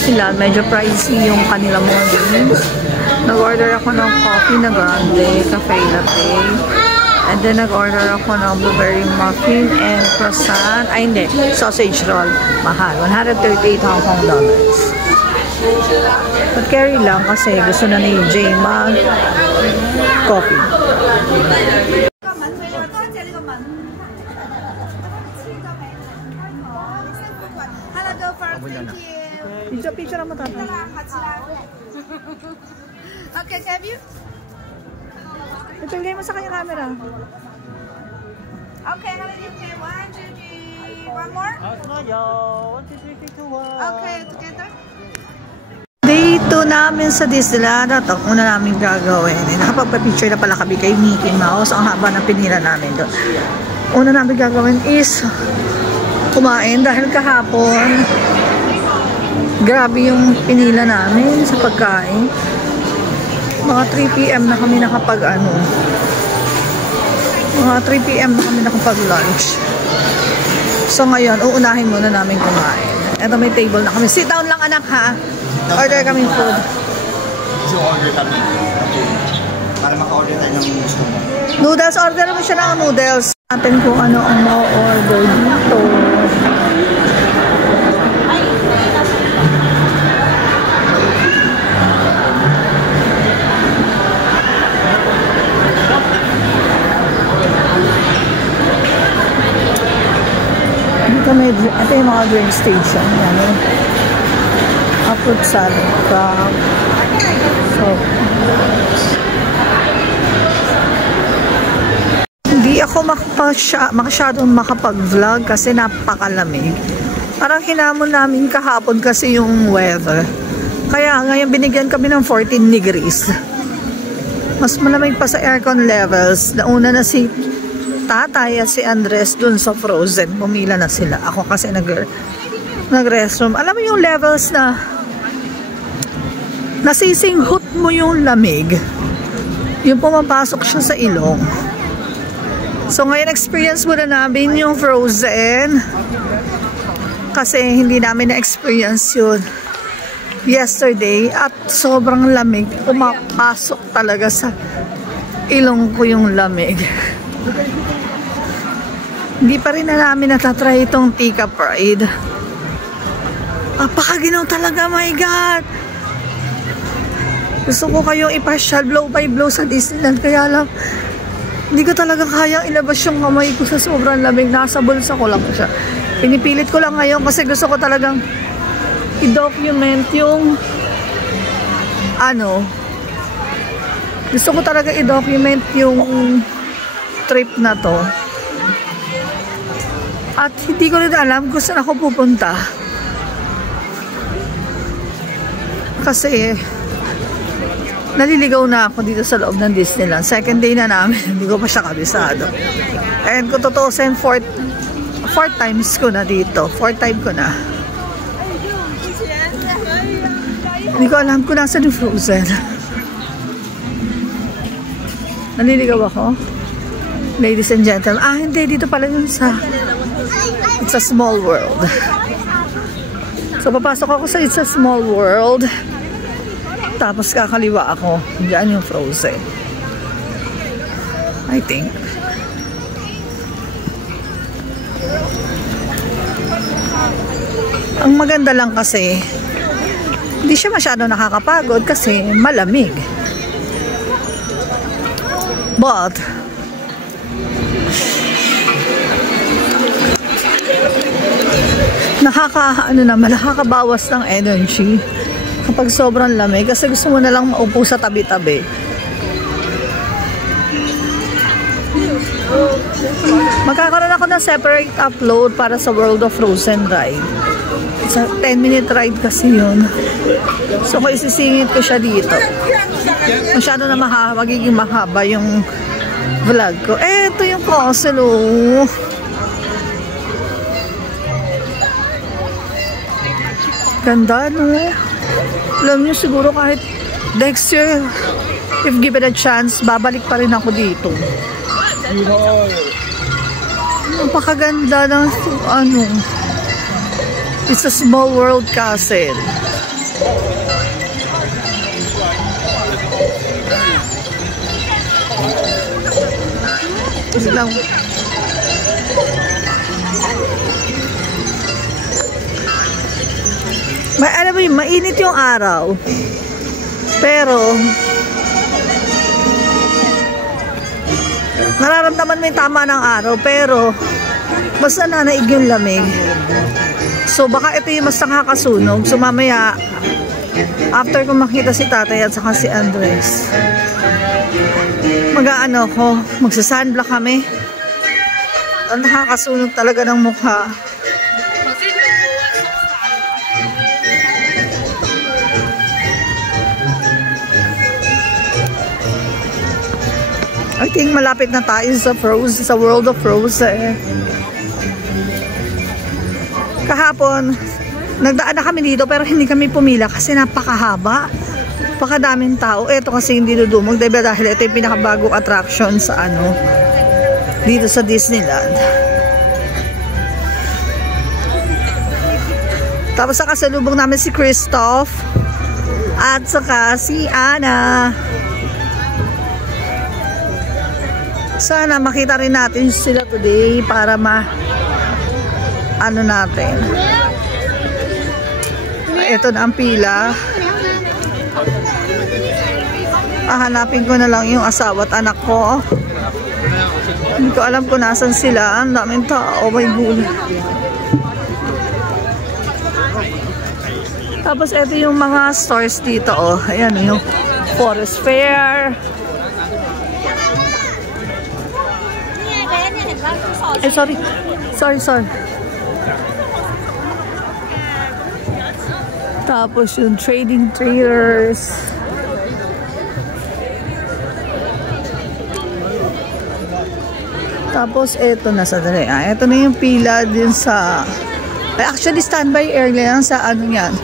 drinks nila. Medyo pricey yung kanilang mga drinks. Nag-order ako ng coffee na grande, cafe latte. And then nag-order ako ng blueberry muffin and croissant. Ay hindi, sausage roll. Mahal, 138 Hong Kong dollars. But carry lang kasi gusto na ni Jay mag coffee. Picture naman tayo. Okay, have you? Ipilgay mo sa kanya camera. Okay, how many? Okay, 1, 2, 3. One more? Okay, together. Day 2 namin sa Disneyland at ang una namin gagawin. Nakapagpa-picture na pala kami kay Mickey Mouse. Ang haba ng pinila namin doon. Una namin gagawin is kumain dahil kahapon grabe yung pinila namin sa pagkain. Mga 3 PM na kami nakapag mga 3 PM na kami nakapag lunch. So ngayon, uunahin muna namin kumain. Eto may table na kami. Sit down lang anak ha. Order kami food. So order kami. Para maka-order tayo ng gusto mo. Noodles, order mo siya ng noodles. Natin kung ano ang ma-order dito. Ito yung mga drink station. Yan eh. Fruit salad. So, hindi ako masyadong makapag-vlog kasi napakalamig. Parang hinamon namin kahapon kasi yung weather. Kaya ngayon binigyan kami ng 14 degrees. Mas malamig pa sa aircon levels. Nauna na si Tatay at si Andres dun sa Frozen. Pumila na sila. Ako kasi nag-restroom. Alam mo yung levels na nasisinghot mo yung lamig. Yung pumapasok siya sa ilong. So ngayon experience muna namin yung Frozen. Kasi hindi namin na-experience yun yesterday. At sobrang lamig. Pumapasok talaga sa ilong ko yung lamig. Hindi pa rin na namin natatry itong Tika Pride. Napakaginaw talaga, my God! Gusto ko kayong ipasyal blow by blow sa Disneyland. Kaya lang, hindi ko talaga kayang ilabas yung kamay ko sa sobrang lamig. Nasa bulsa ko lang siya. Pinipilit ko lang ngayon kasi gusto ko talagang i-document yung gusto ko talaga i-document yung trip na to. At hindi ko rin alam kung saan ako pupunta. Kasi naliligaw na ako dito sa loob ng Disneyland. Second day na namin. Hindi ko pa siya kabisado. And kung tutusin, fourth times ko na dito. Fourth time ko na. Hindi ko alam kung nasa yung Frozen. Naliligaw ako. Ladies and gentlemen. Hindi. Dito pala yun sa It's a Small World. So, papasok ako sa It's a Small World. Tapos, kakaliwa ako. Diyan yung Frozen. I think. Ang maganda lang kasi, hindi siya masyado nakakapagod kasi malamig. But, nakakabawas ng energy kapag sobrang lamig kasi gusto mo na lang maupo sa tabi-tabi. Magkakaroon ako ng separate upload para sa World of Frozen ride. Sa 10-minute ride kasi yun. So kung isisingit ko siya dito, masyado na magiging mahaba yung vlog ko. Ito yung castle, oh. Ganda, no? Alam nyo, siguro kahit next year, if given a chance, babalik pa rin ako dito. Napakaganda ng It's a Small World Castle. silang alam mo yun, mainit yung araw. Pero nararamdaman mo yung tama ng araw, pero basta nanaig yung lamig. So baka ito yung mas nakakasunog. So mamaya, after ko makita si tatay at saka si Andres, mag-aano ko, magsa-sunblock kami. Ang nakakasunog talaga ng mukha. I think malapit na tayo sa Frozen, sa World of Frozen. Kahapon, nagdaan na kami dito pero hindi kami pumila kasi napakahaba. Napakadaming tao. Ito kasi hindi dudumog, diba, dahil ito yung pinakabagong attraction sa ano, dito sa Disneyland. Tapos sa kasalubong namin si Christoph at saka si Anna. Sana makita rin natin sila today para ano natin. Ito na ang pila. Hanapin ko na lang yung asawa at anak ko. Hindi ko alam kung nasan sila. Ang daming tao. May gulo. Tapos ito yung mga stores dito. Oh. Ayan yung Forest Fair. Eh, sorry. Tapos yung trading traders. Tapos eto na sa dali. Eto na yung pila din sa actually standby area lang sa ano yan.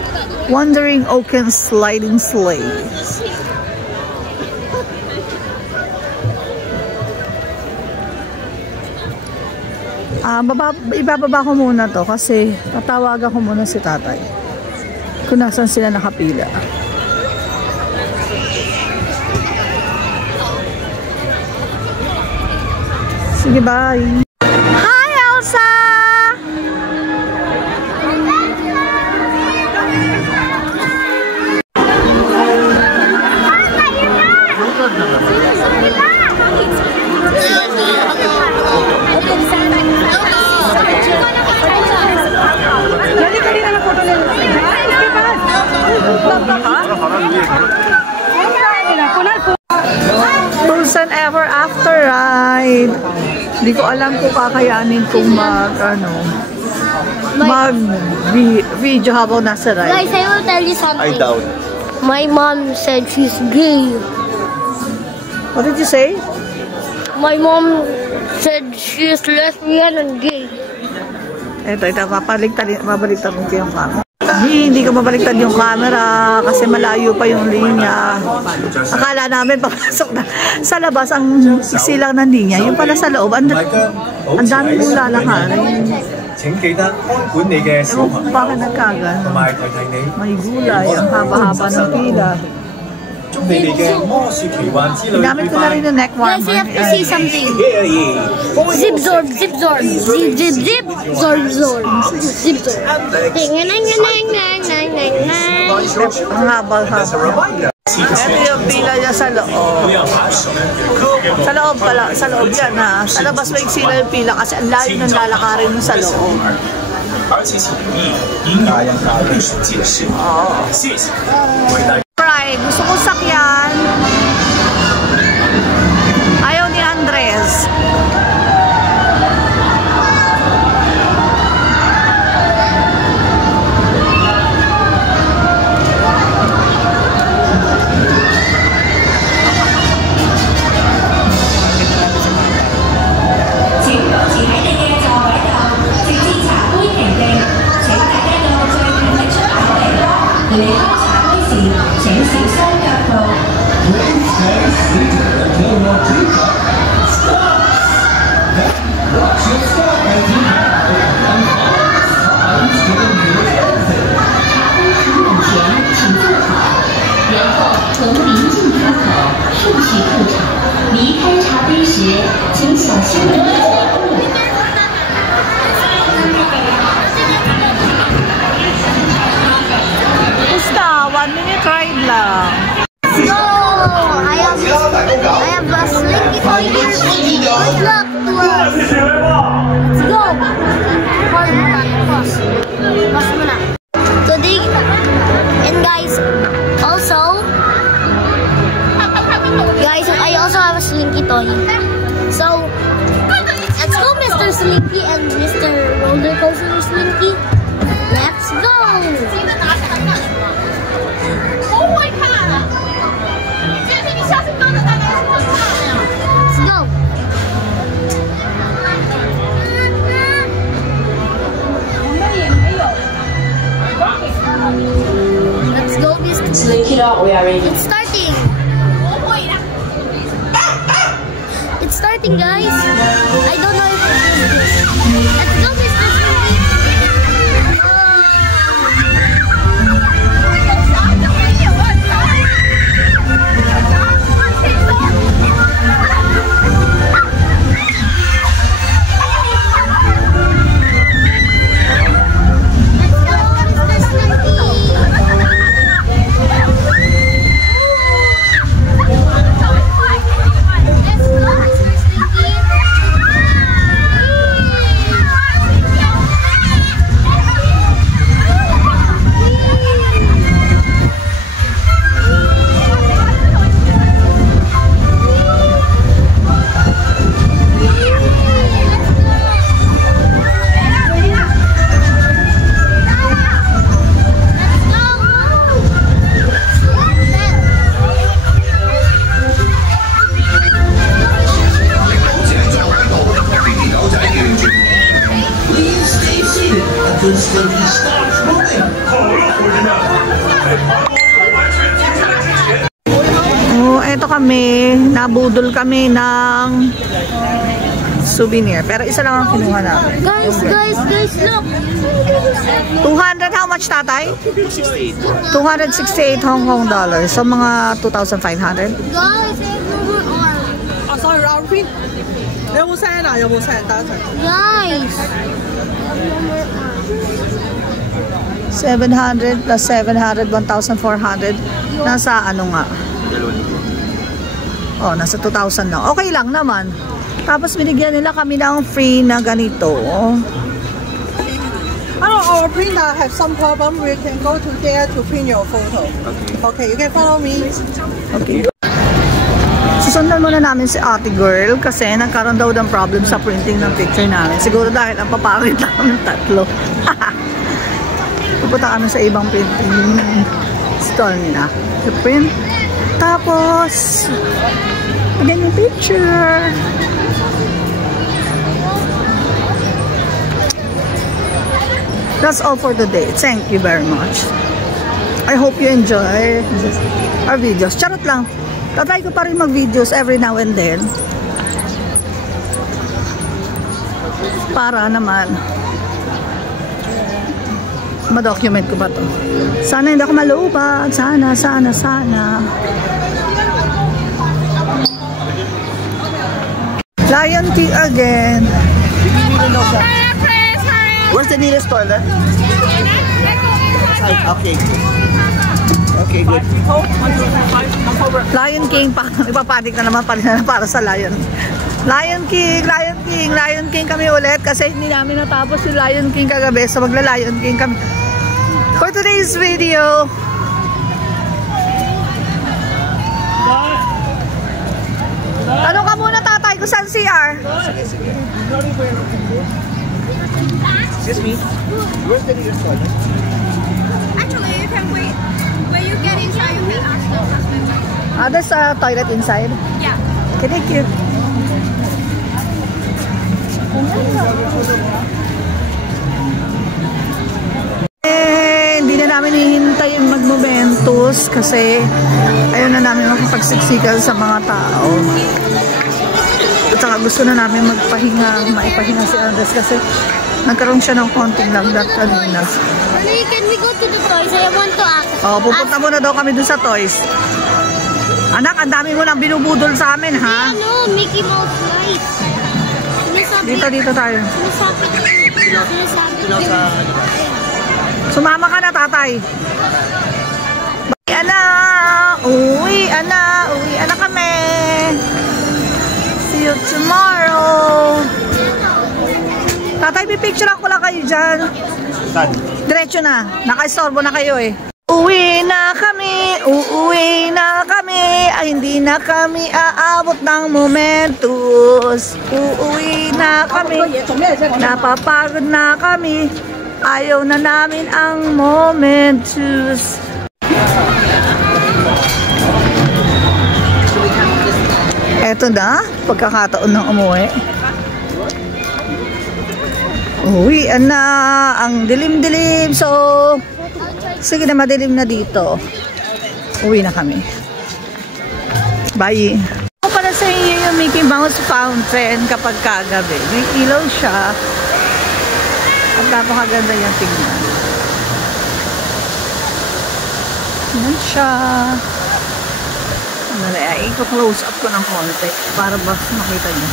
Wandering Oaken Sliding Sleighs. Ibababa ko muna to kasi tatawagan ko muna si tatay kung nasan sila nakapila. Sige, bye! Hi, Elsa! Frozen Ever After ride. Hindi ko alam kung kakayanin kung mag-video habang nasa ride. Guys, I will tell you something. I doubt. My mom said she's gay. What did you say? My mom said she's lesbian and gay. Ito, babaliktad mo yung camera. Hindi ko mabaliktad yung camera kasi malayo pa yung linya. Akala namin papasok na sa labas ang silang ng linya. Yung pala sa loob, ang dami mong lalakarin. Ewan ko bakit nagkagan. May gulay, ang haba-haba ng pila. Gamit ko na rin yung neck warmer. Guys, you have to see something. Zip zorb, zip zorb, zip zip zip, zorb zorb, zip zorb. Ang haba-haba. Ito yung pila niya sa loob. Sa loob pala, sa loob yan ha. Sa labas may sila yung pila kasi ang layo ng lalakarin mo sa loob. Right, gusto ko sakyan. Ayaw ni Andres. start, we are ready. It's starting. It's starting, guys. I don't know if it is this. Let's go, Mr. Oh, eto kami, nabudol kami ng souvenir. Pero isa lang ang kinuha namin. Guys, look. 200, how much, tatay? 268 Hong Kong dollars. So, mga 2,500. Guys, I have no more arm. Oh, sorry, Alvin. Guys. Guys. I have no more arm. 700 plus 700, 1,400. Nasa ano nga? Oh, nasa 2,000 lang. Okay lang naman. Tapos binigyan nila kami ng free na ganito. Our printer have some problem. We can go to there to print your photo. Okay, you can follow me. Okay. Susundan muna namin si ate girl kasi nagkaroon daw ng problem sa printing ng picture namin. Siguro dahil ang papangit namin tatlo. Pupunta kami sa ibang printing stall nila. To print. Tapos, again yung picture. That's all for today. Thank you very much. I hope you enjoy our videos. Charot lang. Tatry ko pa rin mag-videos every now and then. Para naman ma-document ko ba to. Sana hindi ako malubad. Sana. Lion King again. Where's the nearest toilet? Okay. Okay, good. Lion King pa. Ipapanik na naman para sa Lion. Lion King kami ulit kasi hindi namin natapos yung Lion King kagabi. So magla-Lion King kami. For today's video, tanong ka muna tatay ko saan CR? Excuse me. Where's the nearest toilet? Actually, you can wait. When you get inside, you can ask the husband. There's a toilet inside? Yeah. Okay, thank you. Hindi na namin hihintay yung mag-momentos kasi ayaw na namin makipagsiksikan sa mga tao. At saka gusto na namin maipahinga si Andres kasi nagkaroon siya ng konting lagnat kanina. Can we go to the toys? I want to ask. Oh, pupunta muna daw kami dun sa toys. Anak, ang dami mo nang binubudol sa amin, ha? Ano, Mickey Mouse lights. Dito tayo. Sinasabi. Sumama ka na, tatay. Uwi na kami. See you tomorrow. Tatay, pipicturean ko lang kayo dyan. Saan? Diretso na. Naka-istorbo na kayo eh. Uuwi na kami. Ay, hindi na kami aabot ng momentos. Uuwi na kami. Napapagod na kami. Ayaw na namin ang momentos. Eto na, pagkakataon ng umuwi. Uwian na, ang dilim-dilim. So, sige na, madilim na dito. Uwi na kami. Bye! Ako para sa inyo yung Mickey Mouse Fountain kapag kagabi. May ilaw siya. At napakaganda niyang tingnan. Yan siya. Ay, i-close up ko ng konti para ba makita niyo.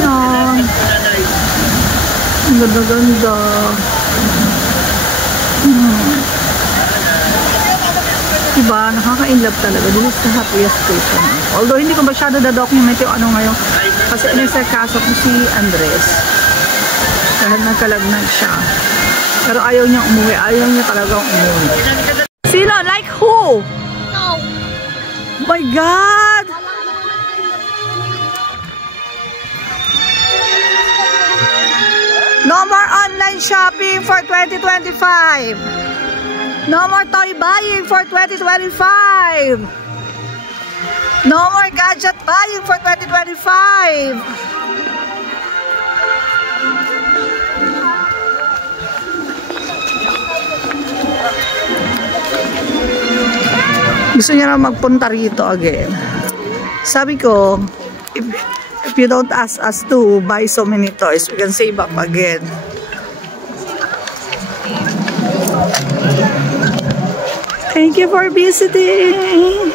Yan. Ang ganda-ganda. Diba? Nakaka-inlove talaga. This is the happiest place for me. Although hindi ko masyado na-document yung ano ngayon. Kasi inisarkaso ko si Andres. Dahil nagkalagnat siya. Pero ayaw niya umuwi. Ayaw niya talaga umuwi. Sino? Like who? No. Oh my God! No more online shopping for 2025. No more toy buying for 2025. No more gadget buying for 2025. Gusto niya na magpunta rito again. Sabi ko, if you don't ask us to buy so many toys, we can save up again. Thank you for visiting.